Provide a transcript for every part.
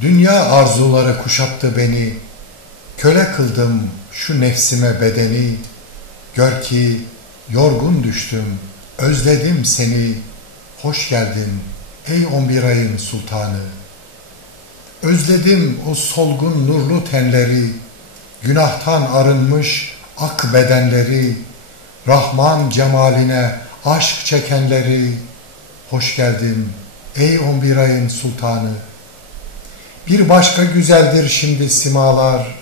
Dünya arzuları kuşattı beni, köle kıldım şu nefsime bedeni. Gör ki yorgun düştüm, özledim seni, hoş geldin ey on bir ayın sultanı. Özledim o solgun nurlu tenleri, günahtan arınmış ak bedenleri, Rahman cemaline aşk çekenleri, hoş geldin ey on bir ayın sultanı. Bir başka güzeldir şimdi simalar,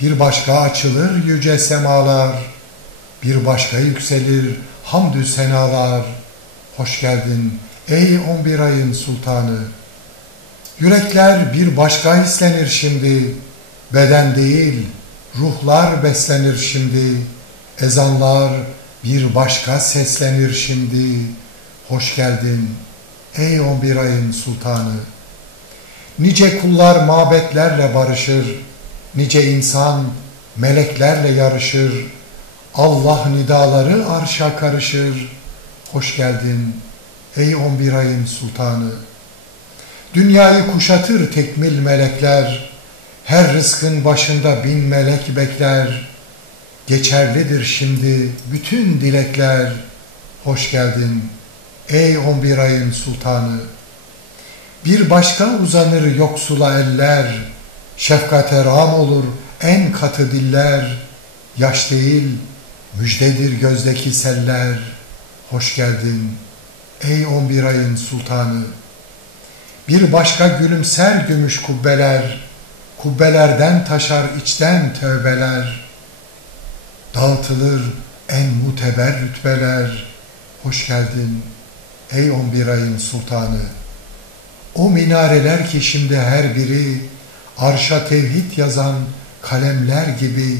bir başka açılır yüce semalar, bir başka yükselir hamdü senalar. Hoş geldin ey on bir ayın sultanı. Yürekler bir başka hislenir şimdi, beden değil, ruhlar beslenir şimdi. Ezanlar bir başka seslenir şimdi. Hoş geldin ey on bir ayın sultanı. Nice kullar mabetlerle barışır, nice insan meleklerle yarışır. Allah nidaları arşa karışır. Hoş geldin ey on bir ayın sultanı. Dünyayı kuşatır tekmil melekler, her rızkın başında bin melek bekler. Geçerlidir şimdi bütün dilekler. Hoş geldin ey on bir ayın sultanı. Bir başka uzanır yoksula eller, şefkate ram olur en katı diller. Yaş değil, müjdedir gözdeki seller. Hoş geldin ey on bir ayın sultanı. Bir başka gülümser gümüş kubbeler, kubbelerden taşar içten tövbeler. Dağıtılır en muteber rütbeler. Hoş geldin ey on bir ayın sultanı. O minareler ki şimdi her biri arşa tevhid yazan kalemler gibi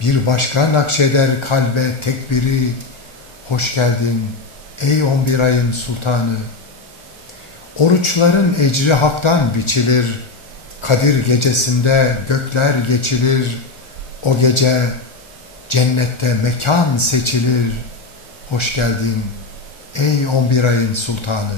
bir başka nakşeder kalbe tekbiri. Hoş geldin ey on bir ayın sultanı. Oruçların ecri haktan biçilir. Kadir gecesinde gökler geçilir. O gece cennette mekan seçilir. Hoş geldin ey on bir ayın sultanı.